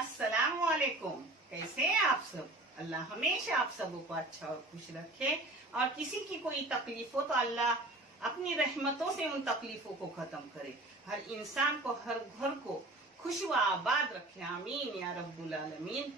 अस्सलाम वालेकुम। कैसे हैं आप सब? अल्लाह हमेशा आप सबों को अच्छा और खुश रखे, और किसी की कोई तकलीफ हो तो अल्लाह अपनी रहमतों से उन तकलीफों को खत्म करे। हर इंसान को, हर घर को खुश व आबाद रखे। आमीन या रब्बुल आलमीन।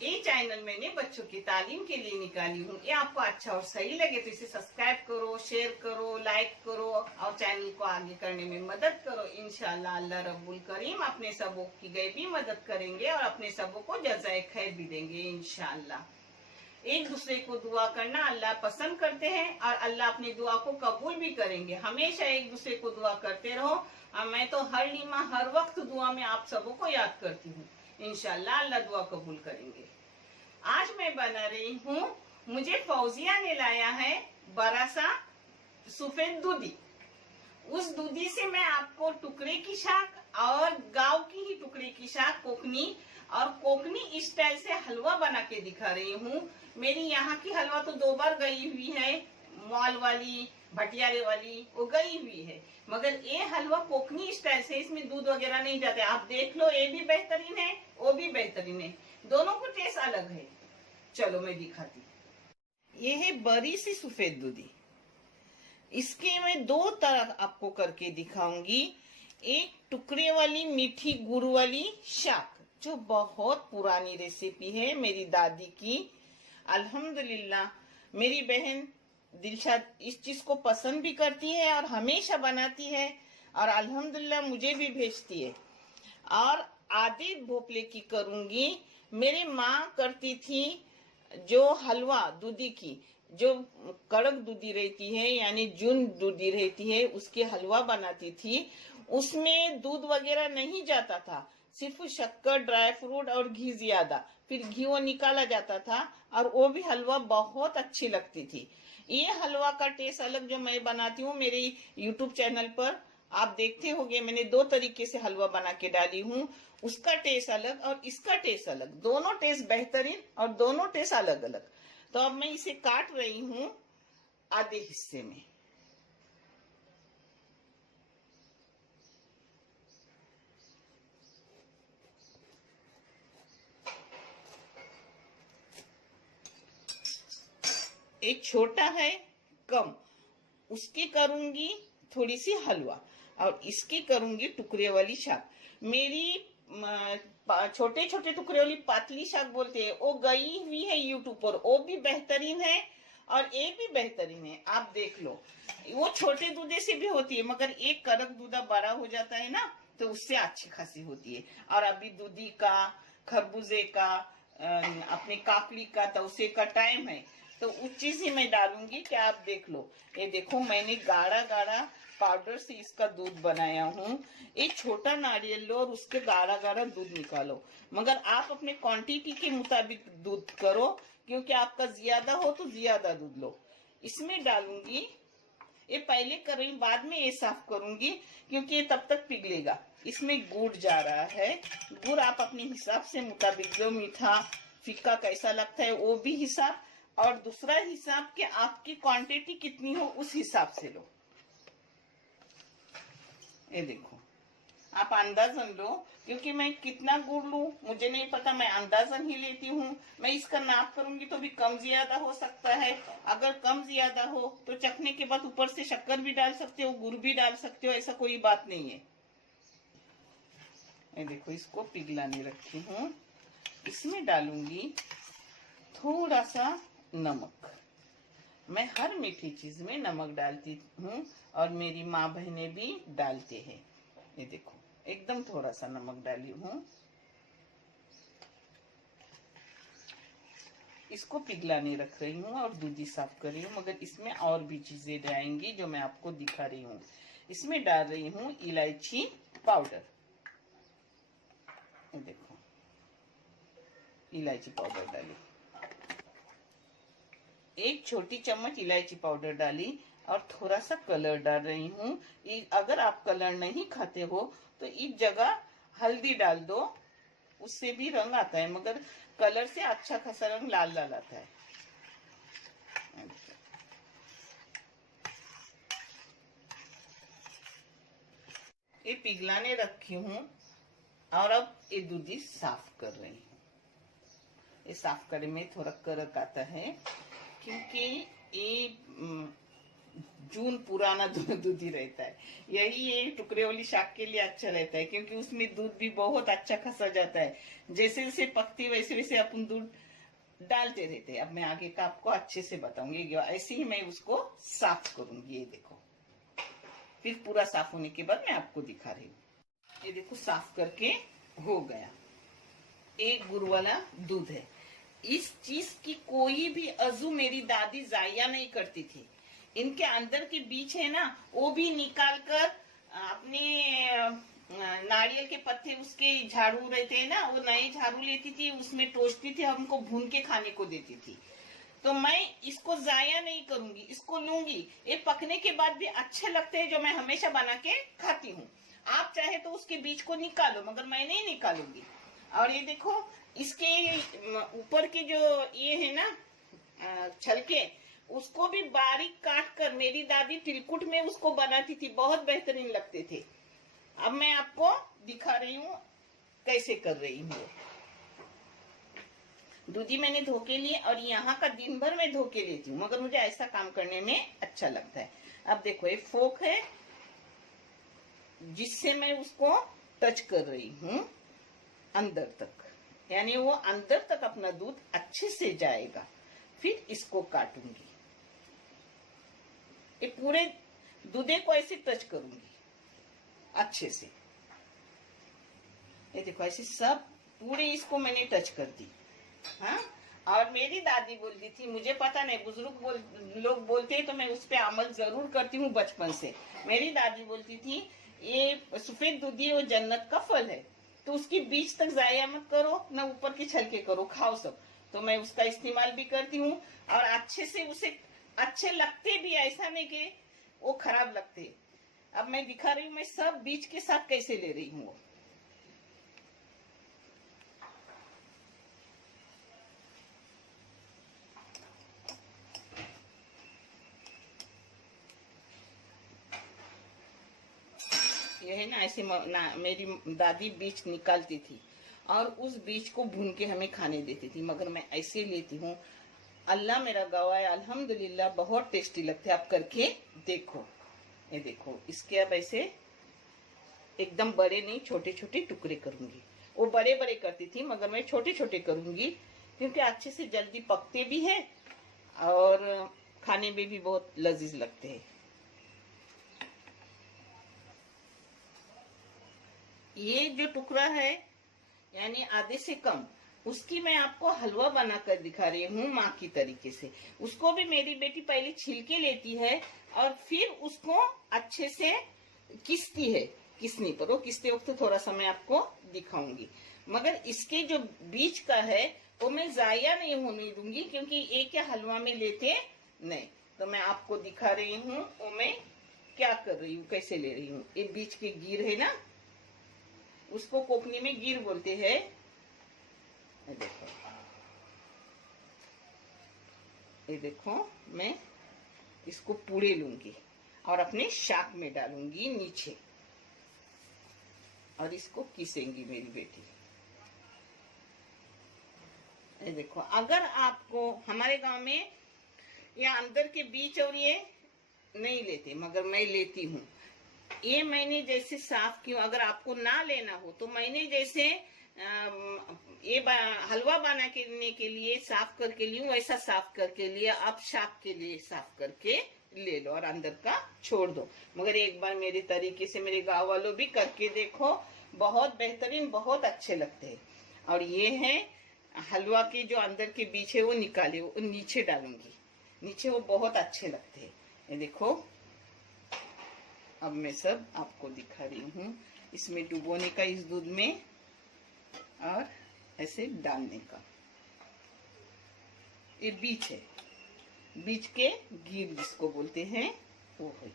ये चैनल मैंने बच्चों की तालीम के लिए निकाली हूँ। ये आपको अच्छा और सही लगे तो इसे सब्सक्राइब करो, शेयर करो, लाइक करो और चैनल को आगे करने में मदद करो। इंशाअल्लाह अल्लाह रब्बुल करीम अपने सबों की गैबी मदद करेंगे और अपने सबों को जज़ाए खैर भी देंगे इंशाअल्लाह। एक दूसरे को दुआ करना अल्लाह पसंद करते हैं और अल्लाह अपनी दुआ को कबूल भी करेंगे। हमेशा एक दूसरे को दुआ करते रहो। और मैं तो हर लीमा हर वक्त दुआ में आप सबों को याद करती हूँ। इंशाअल्लाह अल्लाह दुआ कबूल करेंगे। आज मैं बना रही हूँ, मुझे फौजिया ने लाया है बड़ा सा सफेद दूधी। उस दूधी से मैं आपको टुकड़े की शाक और गांव की ही टुकड़े की शाक कोकनी स्टाइल से हलवा बना के दिखा रही हूँ। मेरी यहाँ की हलवा तो 2 बार गई हुई है, मॉल वाली, भटियारे वाली, वो गई हुई है, मगर ये हलवा कोकनी स्टाइल से, इसमें दूध वगैरह नहीं जाते। आप देख लो, ये भी बेहतरीन है, वो भी बेहतरीन है, दोनों को टेस्ट अलग है। चलो मैं दिखाती हूँ। ये है बड़ी सी सफेद दूधी। इसके मैं 2 तरह आपको करके दिखाऊंगी। एक टुकड़े वाली मीठी गुड़ वाली शाक, जो बहुत पुरानी रेसिपी है मेरी दादी की। अल्हम्दुलिल्लाह मेरी बहन दिलशाद इस चीज को पसंद भी करती है और हमेशा बनाती है, और अल्हम्दुलिल्लाह मुझे भी भेजती है। और आधे भोपले की करूंगी। मेरी माँ करती थी जो हलवा दूधी की, जो कड़क दूधी रहती है यानी जून दूधी रहती है, उसकी हलवा बनाती थी। उसमें दूध वगैरह नहीं जाता था, सिर्फ शक्कर, ड्राई फ्रूट और घी ज्यादा, फिर घी वो निकाला जाता था और वो भी हलवा बहुत अच्छी लगती थी। ये हलवा का टेस्ट अलग जो मैं बनाती हूँ मेरे यूट्यूब चैनल पर आप देखते होंगे। मैंने 2 तरीके से हलवा बना के डाली हूँ, उसका टेस्ट अलग और इसका टेस्ट अलग, दोनों टेस्ट बेहतरीन और दोनों टेस्ट अलग अलग। तो अब मैं इसे काट रही हूँ आधे हिस्से में। एक छोटा है कम, उसकी करूंगी थोड़ी सी हलवा, और इसकी करूंगी टुकड़े वाली शाक। मेरी छोटे छोटे टुकड़े वाली पातली शाक बोलते हैं, वो गई हुई है यूट्यूब पर, वो भी बेहतरीन है और ये भी बेहतरीन है। आप देख लो, वो छोटे दूधे से भी होती है, मगर एक कड़क दूधा बड़ा हो जाता है ना, तो उससे अच्छी खासी होती है। और अभी दूधी का, खरबूजे का, अपने काकड़ी का, तवसे का टाइम है, तो उस चीज ही मैं डालूंगी कि आप देख लो। ये देखो, मैंने गाढ़ा गाढ़ा पाउडर से इसका दूध बनाया हूँ। एक छोटा नारियल लो और उसके गाढ़ा गाढ़ा दूध निकालो, मगर आप अपने क्वांटिटी के मुताबिक दूध करो, क्योंकि आपका ज्यादा हो तो ज्यादा दूध लो। इसमें डालूंगी, ये पहले कर रही हूँ, बाद में ये साफ करूंगी क्योंकि ये तब तक पिघलेगा। इसमें गुड़ जा रहा है। गुड़ आप अपने हिसाब से मुताबिक, जो मीठा फीका कैसा लगता है वो भी हिसाब, और दूसरा हिसाब कि आपकी क्वांटिटी कितनी हो उस हिसाब से लो। ये देखो, आप अंदाजन लो, क्योंकि मैं कितना गुड़ लूं मुझे नहीं पता, मैं अंदाजन ही लेती हूँ। मैं इसका नाप करूंगी तो भी कम ज्यादा हो सकता है। अगर कम ज्यादा हो तो चखने के बाद ऊपर से शक्कर भी डाल सकते हो, गुड़ भी डाल सकते हो, ऐसा कोई बात नहीं है। ये देखो, इसको पिघलाने रखी हूँ। इसमें डालूंगी थोड़ा सा नमक। मैं हर मीठी चीज में नमक डालती हूँ और मेरी माँ बहने भी डालते हैं। ये देखो, एकदम थोड़ा सा नमक डाली हूँ। इसको पिघलाने रख रही हूँ और दूधी साफ कर रही हूँ, मगर इसमें और भी चीजें जाएंगी जो मैं आपको दिखा रही हूँ। इसमें डाल रही हूँ इलायची पाउडर। ये देखो, इलायची पाउडर डाली, 1 छोटी चम्मच इलायची पाउडर डाली, और थोड़ा सा कलर डाल रही हूँ। अगर आप कलर नहीं खाते हो तो इस जगह हल्दी डाल दो, उससे भी रंग आता है, मगर कलर से अच्छा खासा रंग लाल लाल आता है। ये पिघलाने रखी हूँ और अब ये दूधी साफ कर रही हूँ। ये साफ करने में थोड़ा करक आता है क्योंकि ये जून पुराना दूधी रहता है। यही ये टुकड़े वाली शाक के लिए अच्छा रहता है क्योंकि उसमें दूध भी बहुत अच्छा खसा जाता है। जैसे जैसे पकती वैसे वैसे अपन दूध डालते रहते हैं। अब मैं आगे का आपको अच्छे से बताऊंगी। ऐसे ही मैं उसको साफ करूंगी। ये देखो, फिर पूरा साफ होने के बाद मैं आपको दिखा रही हूँ। ये देखो साफ करके हो गया। एक गुड़ वाला दूध है। इस चीज की कोई भी अजू मेरी दादी जाया नहीं करती थी। इनके अंदर के बीज है ना, वो भी निकाल कर अपने नारियल के पत्ते उसके झाड़ू रहते हैं ना, वो नए झाड़ू लेती थी, उसमें टोचती थी, हमको भून के खाने को देती थी। तो मैं इसको जाया नहीं करूंगी, इसको लूंगी। ये पकने के बाद भी अच्छे लगते हैं, जो मैं हमेशा बना के खाती हूँ। आप चाहे तो उसके बीज को निकालो, मगर मैं नहीं निकालूंगी। और ये देखो, इसके ऊपर के जो ये है ना छलके, उसको भी बारीक काट कर मेरी दादी तिलकुट में उसको बनाती थी, बहुत बेहतरीन लगते थे। अब मैं आपको दिखा रही हूँ कैसे कर रही हूँ। दूधी मैंने धो के लिए और यहाँ का दिन भर मैं धो के लेती हूँ, मगर मुझे ऐसा काम करने में अच्छा लगता है। अब देखो, ये फोक है जिससे मैं उसको टच कर रही हूँ अंदर तक, यानी वो अंदर तक अपना दूध अच्छे से जाएगा। फिर इसको काटूंगी, ये पूरे दूधे को ऐसे टच करूंगी अच्छे से। ये देखो, ऐसे सब पूरे इसको मैंने टच कर दी। हाँ, और मेरी दादी बोलती थी, मुझे पता नहीं, बुजुर्ग लोग बोलते हैं तो मैं उस पर अमल जरूर करती हूँ बचपन से। मेरी दादी बोलती थी, ये सफेद दूधी वो जन्नत का फल है, तो उसकी बीज तक जाया मत करो, ना ऊपर के छलके करो, खाओ सब। तो मैं उसका इस्तेमाल भी करती हूँ और अच्छे से उसे अच्छे लगते भी, ऐसा नहीं कि वो खराब लगते। अब मैं दिखा रही हूँ मैं सब बीज के साथ कैसे ले रही हूँ। ये है ना, ऐसे मेरी दादी बीज निकालती थी और उस बीज को भून के हमें खाने देती थी, मगर मैं ऐसे लेती हूँ। अल्लाह मेरा गवाह है, अल्हम्दुलिल्लाह बहुत टेस्टी लगते हैं। आप करके देखो। ये देखो, इसके अब ऐसे एकदम बड़े नहीं, छोटे छोटे टुकड़े करूंगी। वो बड़े बड़े करती थी, मगर मैं छोटे छोटे करूंगी क्योंकि अच्छे से जल्दी पकते भी है और खाने में भी बहुत लजीज लगते हैं। ये जो टुकड़ा है यानी आधे से कम, उसकी मैं आपको हलवा बनाकर दिखा रही हूँ माँ की तरीके से। उसको भी मेरी बेटी पहले छिलके लेती है और फिर उसको अच्छे से किसती है। किसनी पर वो किसते वक्त थोड़ा सा मैं आपको दिखाऊंगी, मगर इसके जो बीज का है वो मैं जाया नहीं होने दूंगी क्योंकि एक या हलवा में लेते नहीं। तो मैं आपको दिखा रही हूँ वो मैं क्या कर रही हूँ, कैसे ले रही हूँ। ये बीच के गिर है ना, उसको कोकनी में गिर बोलते हैं। देखो, ये देखो, मैं इसको पूरे लूंगी और अपने शाक में डालूंगी नीचे और इसको किसेंगी मेरी बेटी। ये देखो, अगर आपको हमारे गांव में ये अंदर के बीज और ये नहीं लेते, मगर मैं लेती हूँ। ये मैंने जैसे साफ किया, अगर आपको ना लेना हो तो मैंने जैसे ये हलवा बनाने के लिए साफ करके ली, वैसा साफ करके लिया। आप शाक के लिए साफ करके ले लो और अंदर का छोड़ दो। मगर एक बार मेरे तरीके से मेरे गांव वालों भी करके देखो, बहुत बेहतरीन, बहुत अच्छे लगते हैं। और ये है हलवा के जो अंदर के बीज है वो निकाले, वो नीचे डालूंगी, नीचे वो बहुत अच्छे लगते हैं। ये देखो, अब मैं सब आपको दिखा रही हूँ। इसमें डुबोने का इस दूध में और ऐसे डालने का। ये बीज है, बीज के गिर जिसको बोलते हैं वो है।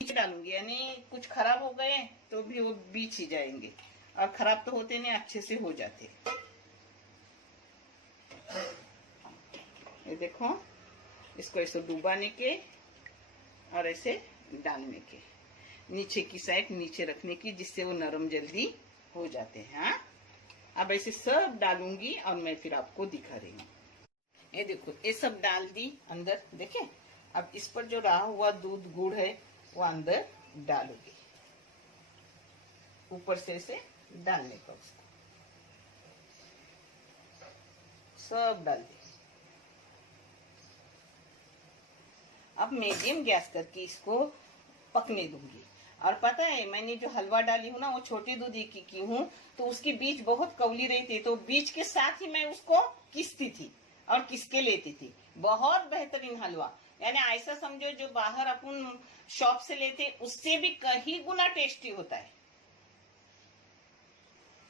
बीज डालूंगी, यानी कुछ खराब हो गए तो भी वो बीज ही जाएंगे, और खराब तो होते नहीं, अच्छे से हो जाते। ये देखो, इसको ऐसे डुबाने के और ऐसे डालने के, नीचे की साइड नीचे रखने की, जिससे वो नरम जल्दी हो जाते हैं। हाँ, अब ऐसे सब डालूंगी और मैं फिर आपको दिखा रही हूँ। ये देखो, ये सब डाल दी अंदर, देखे। अब इस पर जो रहा हुआ दूध गुड़ है वो अंदर डालूंगी, ऊपर से इसे डालने का, उसको सब डाल दी। अब मीडियम गैस करके इसको पकने दूंगी। और पता है, मैंने जो हलवा डाली हूँ ना, वो छोटी दूधी की हूँ, तो उसकी बीज बहुत कौली रही थी, तो बीज के साथ ही मैं उसको किसती थी और किसके लेती थी। बहुत बेहतरीन हलवा, यानी ऐसा समझो जो बाहर अपन शॉप से लेते उससे भी कहीं गुना टेस्टी होता है।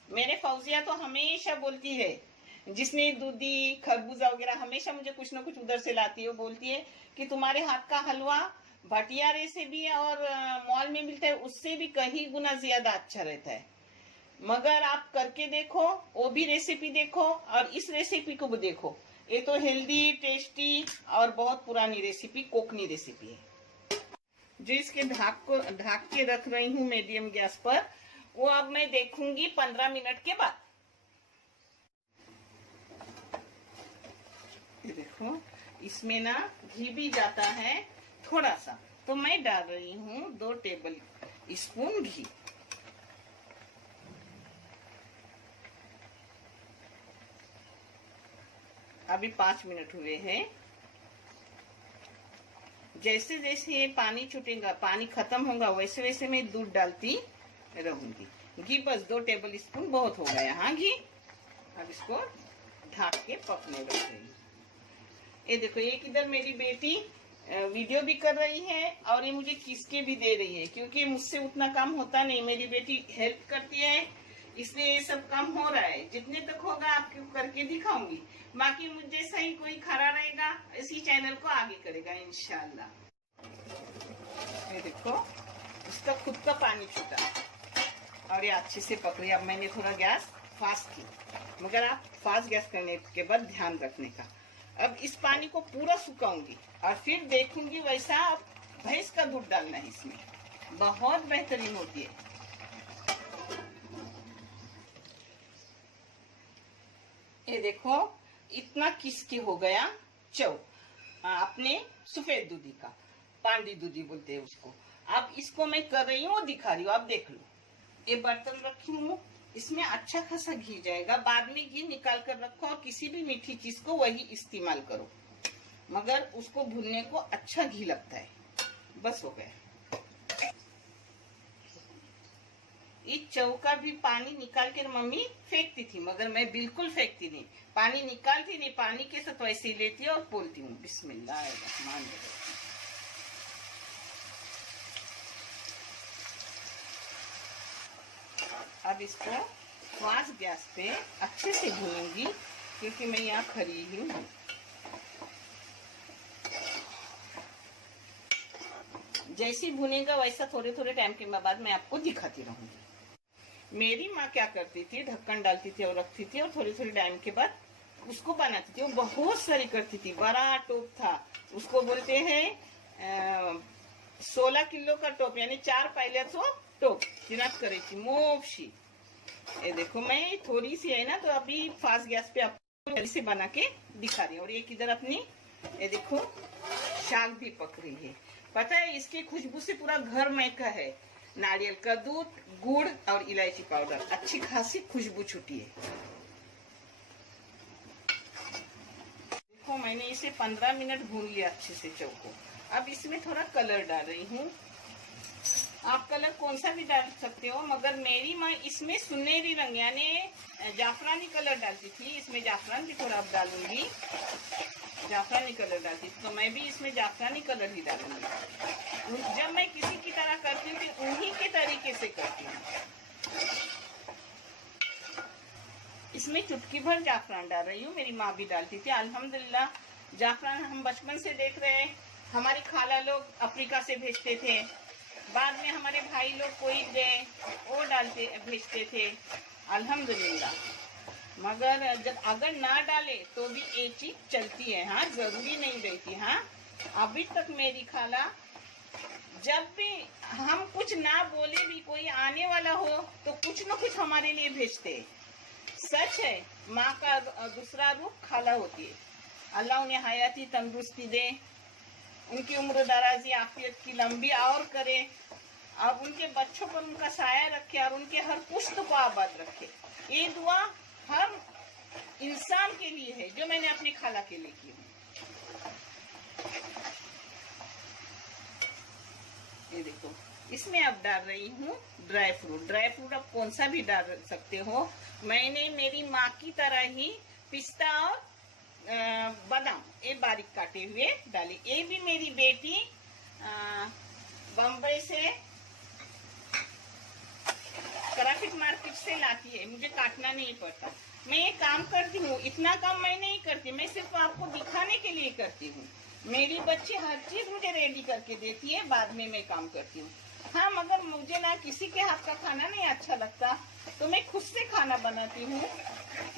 मेरे फौजिया तो हमेशा बोलती है, जिसने दूधी खरबूजा वगैरह हमेशा मुझे कुछ ना कुछ उधर से लाती है, वो बोलती है कि तुम्हारे हाथ का हलवा भटियारे से भी और मॉल में मिलता है उससे भी कहीं गुना ज्यादा अच्छा रहता है। मगर आप करके देखो, वो भी रेसिपी देखो और इस रेसिपी को भी देखो। ये तो हेल्दी, टेस्टी और बहुत पुरानी रेसिपी, कोकनी रेसिपी है। जो इसके ढाक के रख रही हूँ मीडियम गैस पर, वो अब मैं देखूंगी 15 मिनट के बाद। ये देखो, इसमें ना घी भी जाता है थोड़ा सा, तो मैं डाल रही हूँ 2 टेबल स्पून घी। अभी 5 मिनट हुए हैं। जैसे जैसे पानी छूटेगा, पानी खत्म होगा, वैसे वैसे मैं दूध डालती रहूंगी। घी बस 2 टेबल स्पून बहुत हो गया। हाँ, घी। अब इसको ढक के पकने रख रही हूँ। ये देखो, एक इधर मेरी बेटी वीडियो भी कर रही है और ये मुझे किसके भी दे रही है, क्योंकि मुझसे उतना काम होता नहीं। मेरी बेटी हेल्प करती है, इसलिए ये सब काम हो रहा है। जितने तक होगा आपको करके दिखाऊंगी। बाकी मुझ जैसा ही कोई खड़ा रहेगा, इसी चैनल को आगे करेगा इंशाल्लाह। ये देखो, इसका खुद का पानी छूटा और ये अच्छे से पक रही है। अब मैंने थोड़ा गैस फास्ट की, मगर आप फास्ट गैस करने के बाद ध्यान रखने का। अब इस पानी को पूरा सुखाऊंगी और फिर देखूंगी। वैसा भैंस का दूध डालना है इसमें, बहुत बेहतरीन होती है। ये देखो, इतना किसके हो गया चौ अपने सफेद दूधी का, पांडी दूधी बोलते हैं उसको। अब इसको मैं कर रही हूँ, दिखा रही हूँ, आप देख लो। ये बर्तन रखी हूँ, इसमें अच्छा खासा घी जाएगा। बाद में घी निकाल कर रखो और किसी भी मीठी चीज को वही इस्तेमाल करो, मगर उसको भूनने को अच्छा घी लगता है। बस हो गया। इस चौका भी पानी निकाल कर मम्मी फेंकती थी, मगर मैं बिल्कुल फेंकती नहीं, पानी निकालती नहीं, पानी के साथ वैसे ही लेती है और बोलती हूँ बिस्मिल्लाहिर्रहमानिर्रहीम। अब इसको फास्ट गैस पे अच्छे से भूनूंगी, क्योंकि मैं यहाँ खड़ी हूँ। जैसे भुनेगा वैसा थोड़े थोड़े टाइम के बाद मैं आपको दिखाती रहूंगी। मेरी माँ क्या करती थी, ढक्कन डालती थी और रखती थी और थोड़े थोड़े टाइम के बाद उसको बनाती थी। वो बहुत सारी करती थी, बड़ा टोप था, उसको बोलते हैं 16 किलो का टोप, यानी 4 पायल्याचो टोप जिनात करे थी मोपशी। ये देखो, मैं थोड़ी सी है ना, तो अभी फास्ट गैस पे आपको जल्दी से बना के दिखा रही हूँ। और एक इधर अपनी, ये देखो, शाक भी पक रही है। पता है, इसकी खुशबू से पूरा घर महका है। नारियल का दूध, गुड़ और इलायची पाउडर, अच्छी खासी खुशबू छूटी है। देखो, मैंने इसे 15 मिनट भून लिया अच्छे से चौको। अब इसमें थोड़ा कलर डाल रही हूँ। आप कलर कौन सा भी डाल सकते हो, मगर मेरी माँ इसमें सुनहरी रंग यानी जाफरानी कलर डालती थी। इसमें जाफरान भी थोड़ा अब डालूंगी, जाफरानी कलर डालती थी, तो मैं भी इसमें जाफरानी कलर ही डालूंगी। जब मैं किसी की तरह करती हूँ तो उन्हीं के तरीके से करती हूँ। इसमें चुटकी भर जाफरान डाल रही हूँ, मेरी माँ भी डालती थी। अल्हम्दुलिल्लाह, जाफरान हम बचपन से देख रहे हैं, हमारी खाला लोग अफ्रीका से भेजते थे, बाद में हमारे भाई लोग कोई गए वो डालते भेजते थे, अल्हम्दुलिल्लाह। मगर जब अगर ना डाले तो भी एक चीज चलती है। हाँ, जरूरी नहीं रहती। हाँ, अभी तक मेरी खाला जब भी हम कुछ ना बोले भी कोई आने वाला हो तो कुछ न कुछ हमारे लिए भेजते हैं। सच है, माँ का दूसरा रूप खाला होती है। अल्लाह उन्हें हयाती तंदुरुस्ती दे, उनकी उम्र दराजी आफियत की लंबी और करे, और उनके बच्चों पर उनका साया रखे, और उनके हर पुश्त को आबाद रखे। ये दुआ हर इंसान के लिए है जो मैंने अपनी खाला के लिए की। ये देखो, इसमें अब डाल रही हूँ ड्राई फ्रूट। ड्राई फ्रूट आप कौन सा भी डाल सकते हो। मैंने मेरी माँ की तरह ही पिस्ता और बादाम ये बारीक काटे हुए डाले। ये भी मेरी बेटी बम्बई से ट्रैफिक मार्केट से लाती है, मुझे काटना नहीं पड़ता। मैं ये काम करती हूँ, इतना काम मैं नहीं करती, मैं सिर्फ आपको दिखाने के लिए करती हूँ। मेरी बच्ची हर चीज मुझे रेडी करके देती है, बाद में मैं काम करती हूँ। हाँ, मगर मुझे ना किसी के हाथ का खाना नहीं अच्छा लगता तो मैं खुद से खाना बनाती हूँ।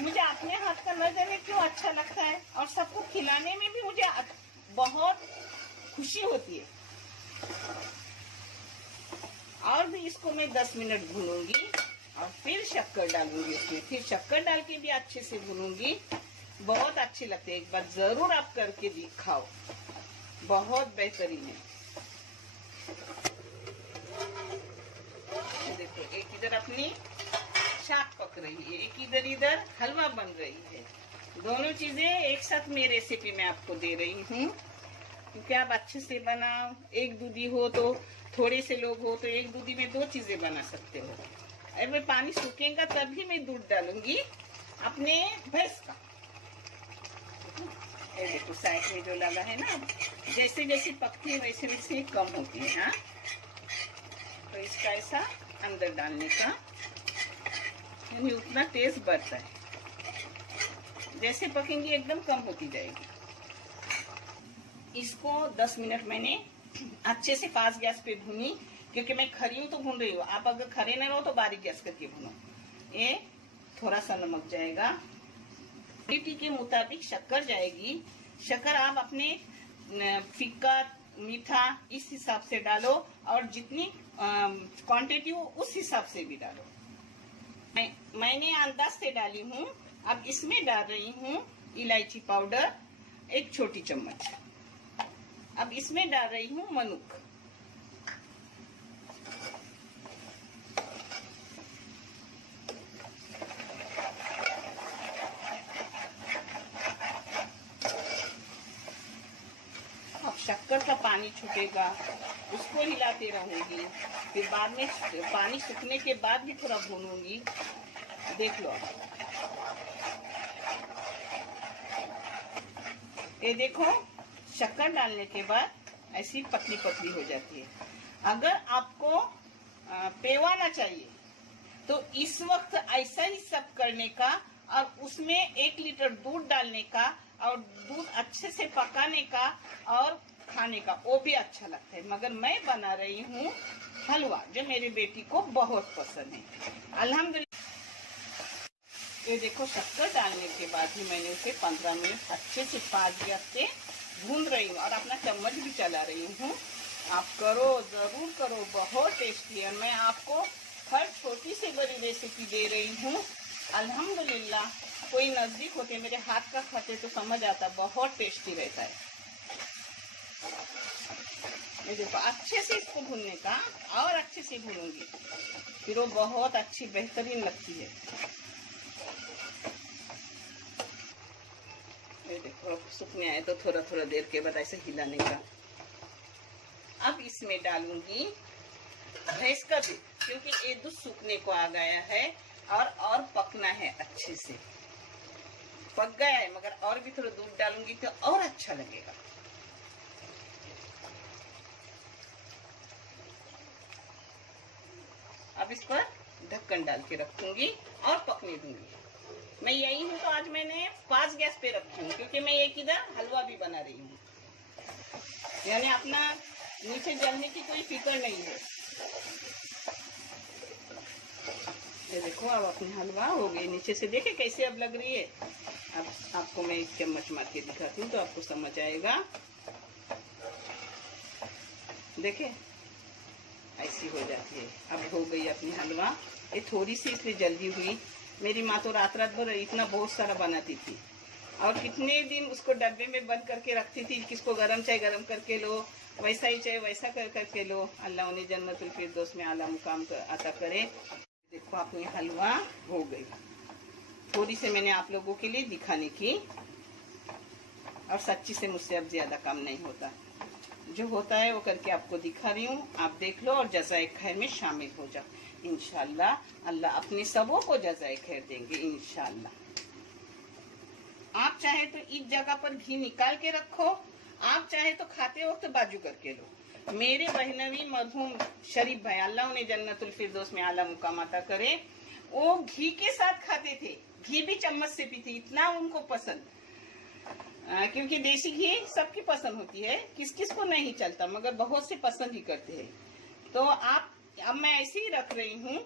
मुझे अपने हाथ का न जाने क्यों अच्छा लगता है, और सबको खिलाने में भी मुझे बहुत खुशी होती है। और भी इसको मैं 10 मिनट भूनूंगी और फिर शक्कर डालूंगी उसमें। फिर शक्कर डाल के भी अच्छे से भूनूंगी। बहुत अच्छे लगते हैं, एक बार जरूर आप करके दिखाओ, बहुत बेहतरीन है। देखो, एक इधर अपनी शाक पक रही है, एक इधर हलवा बन रही है। दोनों चीजें एक साथ मेरी रेसिपी में आपको दे रही हूँ, क्योंकि आप अच्छे से बनाओ। एक दूधी हो तो, थोड़े से लोग हो तो एक दूधी में 2 चीजें बना सकते हो। अगर पानी सूखेगा तभी मैं दूध डालूंगी अपने भैंस का। ये देखो, साइड में जो लगा है ना, जैसे जैसे पकती है वैसे वैसे कम होती है। हाँ, तो इसका ऐसा अंदर डालने का, यानी उतना टेस्ट बढ़ता है। जैसे पकेंगी एकदम कम होती जाएगी। इसको 10 मिनट मैंने अच्छे से फास्ट गैस पे भूनी, क्योंकि मैं खरी हूँ तो भून रही हूँ। आप अगर खरे न रहो तो बारीक गैस करके भूनो। ये थोड़ा सा नमक जाएगा, क्वांटिटी के मुताबिक शक्कर जाएगी। शक्कर आप अपने फीका मीठा इस हिसाब से डालो, और जितनी क्वांटिटी हो उस हिसाब से भी डालो। मैंने अंदाज से डाली हूँ। अब इसमें डाल रही हूँ इलायची पाउडर 1 छोटी चम्मच। अब इसमें डाल रही हूँ मनुक। अब शक्कर का पानी छूटेगा, उसको हिलाते रहूंगी। फिर बाद में पानी सूखने के बाद भी थोड़ा भूनूंगी। देख लो, ये देखो, शक्कर डालने के बाद ऐसी पतली पतली हो जाती है। अगर आपको पेवाना चाहिए तो इस वक्त ऐसा ही सब करने का, और उसमें 1 लीटर दूध डालने का, और दूध अच्छे से पकाने का और खाने का, वो भी अच्छा लगता है। मगर मैं बना रही हूँ हलवा, जो मेरी बेटी को बहुत पसंद है। अल्हम्दुलिल्लाह। ये देखो, शक्कर डालने के बाद ही मैंने उसे 15 मिनट अच्छे से 5 गैस से भून रही हूँ, और अपना चम्मच भी चला रही हूँ। आप करो, जरूर करो, बहुत टेस्टी है। मैं आपको हर छोटी से बड़ी रेसिपी दे रही हूँ। अल्हम्दुलिल्लाह, कोई नजदीक होते मेरे हाथ का खाते तो समझ आता, बहुत टेस्टी रहता है। ये देखो, अच्छे से इसको भूनने का, और अच्छे से भूनूंगी, फिर वो बहुत अच्छी बेहतरीन लगती है। ये देखो, सूखने आए तो थोड़ा थोड़ा देर के बाद ऐसे हिलाने का। अब इसमें डालूंगी भैंस का दूध, क्योंकि ये दूध सूखने को आ गया है और पकना है अच्छे से। पक गया है, मगर और भी थोड़ा दूध डालूंगी तो और अच्छा लगेगा। अब इस पर ढक्कन डाल के रखूंगी और पकने दूंगी। मैं यही हूँ तो आज मैंने 5 गैस पे रखी हूँ, क्योंकि मैं एक इधर हलवा भी बना रही हूँ, यानी अपना नीचे जलने की कोई फिक्र नहीं है। ये देखो, अब अपनी हलवा हो गई। नीचे से देखे कैसे अब लग रही है। अब आपको मैं एक चम्मच मार के दिखाती हूँ तो आपको समझ आएगा। देखे, ऐसी हो जाती है। अब हो गई अपनी हलवा। ये थोड़ी सी इसलिए जल्दी हुई। मेरी माँ तो रात रात भर इतना बहुत सारा बनाती थी और कितने दिन उसको डब्बे में बंद करके रखती थी। किसको गरम चाय गरम करके लो, वैसा ही चाहे वैसा कर करके लो। अल्लाह उन्हें जन्नतुल फिरदौस में आला मुकाम अता करे। देखो अपनी हलवा हो गई। थोड़ी से मैंने आप लोगों के लिए दिखाने की, और सच्ची से मुझसे अब ज्यादा काम नहीं होता। जो होता है वो करके आपको दिखा रही हूँ। आप देख लो और जज़ाए खैर में शामिल हो जाओ। इंशाल्लाह अल्लाह अपने सबों को जज़ाए खैर देंगे इंशाल्लाह। आप चाहे तो इस जगह पर घी निकाल के रखो, आप चाहे तो खाते वक्त बाजू करके लो। मेरे बहनवी मरहूम शरीफ भाई, अल्लाह उन्हें जन्नतुल फिरदौस में आला मुकाम अता करे, वो घी के साथ खाते थे। घी भी चम्मच से पीते, इतना उनको पसंद। क्योंकि देसी घी सबकी पसंद होती है, किस किस को नहीं चलता, मगर बहुत से पसंद ही करते हैं। तो आप, अब मैं ऐसे ही रख रही हूँ,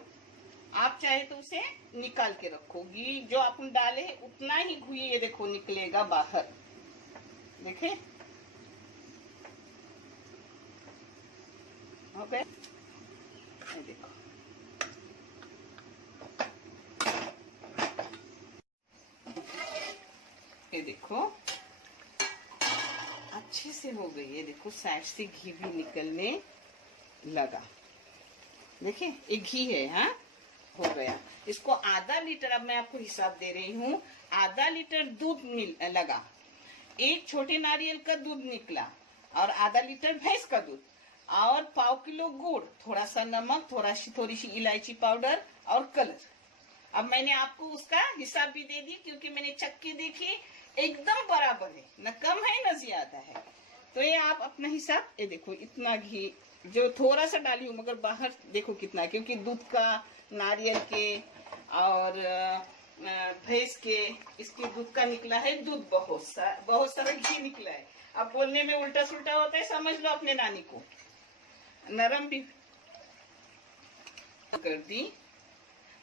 आप चाहे तो उसे निकाल के रखो। घी जो अपन डाले उतना ही घी ये देखो निकलेगा बाहर। देखे ओके, ये देखो ये देखो अच्छे से हो गई। ये देखो साइड से घी भी निकलने लगा। देखिए ये घी है, हाँ हो गया। इसको आधा लीटर, अब मैं आपको हिसाब दे रही हूँ, आधा लीटर दूध लगा, एक छोटे नारियल का दूध निकला, और आधा लीटर भैंस का दूध, और 1/4 किलो गुड़, थोड़ा सा नमक, थोड़ी सी इलायची पाउडर और कलर। अब मैंने आपको उसका हिसाब भी दे दी, क्योंकि मैंने चक्के देखी एकदम बराबर है, न कम है न ज्यादा है। तो ये आप अपना हिसाब, ये देखो इतना घी जो थोड़ा सा डाली हूँ, मगर बाहर देखो कितना, क्योंकि दूध का, नारियल के और भैंस के, इसके दूध का निकला है दूध, बहुत सारा घी निकला है। अब बोलने में उल्टा सुल्टा होता है, समझ लो अपने नानी को। नरम भी कर दी,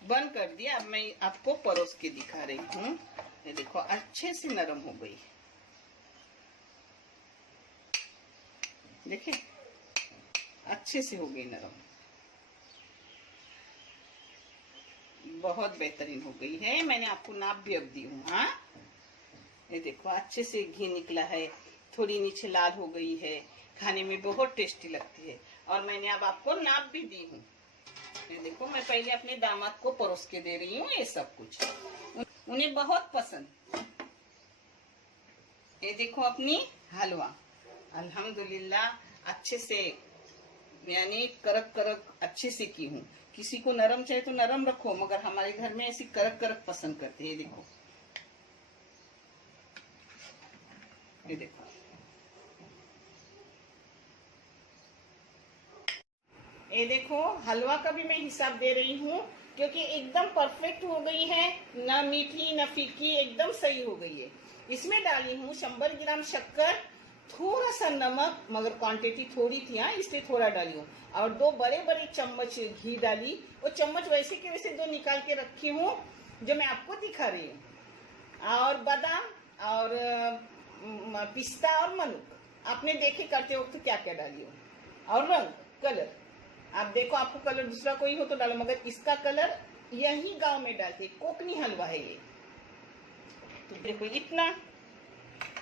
बंद कर दिया। अब मैं आपको परोस के दिखा रही हूँ। ये देखो अच्छे से नरम हो गई। देखिए अच्छे से हो गई नरम, बहुत बेहतरीन हो गई है। मैंने आपको नाप भी अब दी हूँ। हाँ ये देखो अच्छे से घी निकला है, थोड़ी नीचे लाल हो गई है, खाने में बहुत टेस्टी लगती है। और मैंने अब आपको नाप भी दी हूँ। ये देखो मैं पहले अपने दामाद को परोस के दे रही हूँ ये सब कुछ, उन्हें बहुत पसंद। ये देखो अपनी हलवा अल्हम्दुलिल्लाह अच्छे से, यानी करक करक अच्छे से की हूँ। किसी को नरम चाहे तो नरम रखो, मगर हमारे घर में ऐसी करक करक पसंद करते हैं। देखो ये देखो, ये देखो हलवा का भी मैं हिसाब दे रही हूँ, क्योंकि एकदम परफेक्ट हो गई है, ना मीठी ना फीकी, एकदम सही हो गई है। इसमें डाली हूँ 100 ग्राम शक्कर, थोड़ा सा नमक, मगर क्वांटिटी थोड़ी थी हाँ, इसलिए थोड़ा डाली हूँ, और 2 बड़े बड़े चम्मच घी डाली। वो चम्मच वैसे के वैसे 2 निकाल के रखी हूँ, जो मैं आपको दिखा रही हूँ। और बादाम और पिस्ता और मनुक, आपने देखे करते वक्त क्या क्या डाली हो। और रंग कलर, आप देखो आपको कलर दूसरा कोई हो तो डालो, मगर इसका कलर यही गांव में डालते, कोकनी हलवा है ये। तो देखो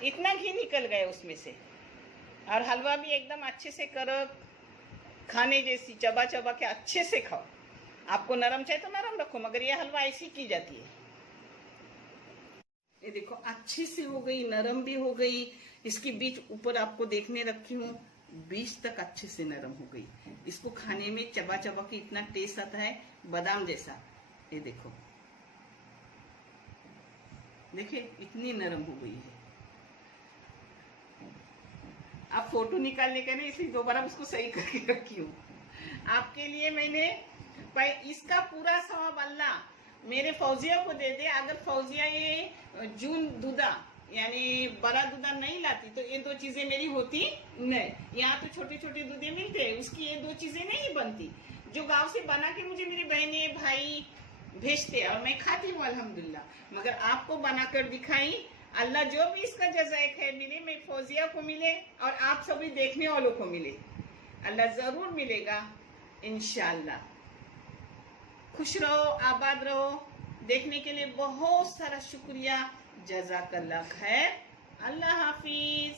इतना घी निकल गया उसमें से, और हलवा भी एकदम अच्छे से करो, खाने जैसी, चबा चबा के अच्छे से खाओ। आपको नरम चाहिए तो नरम रखो, मगर ये हलवा ऐसी की जाती है। ये देखो अच्छे से हो गई, नरम भी हो गई। इसकी बीच ऊपर आपको देखने रखी हूँ, बीच तक अच्छे से नरम हो गई। इसको खाने में चबा चबा के इतना टेस्ट आता है, बादाम जैसा। ये देखो देखिए इतनी नरम हो गई है। अब फोटो निकालने का नहीं, इसलिए दोबारा उसको सही करके रखी हूँ आपके लिए। मैंने इसका पूरा सवाब अल्लाह मेरे फौजिया को दे दे। अगर फौजिया ये जून दूधा यानी बड़ा दूधा नहीं लाती तो ये 2 चीजें मेरी होती नहीं। यहाँ तो छोटे छोटे दूधे मिलते हैं, उसकी ये 2 चीजें नहीं बनती, जो गांव से बना के मुझे मेरी बहनें भाई भेजते और मैं खाती हूँ अल्हम्दुलिल्लाह। मगर आपको बनाकर दिखाई, अल्लाह जो भी इसका जज़ाए खैर मिले, मैं फौजिया को मिले और आप सभी देखने वालों को मिले, अल्लाह जरूर मिलेगा। इंशाल्लाह। खुश रहो, आबाद रहो। देखने के लिए बहुत सारा शुक्रिया। जज़ाकल्लाह खैर। अल्लाह हाफिज।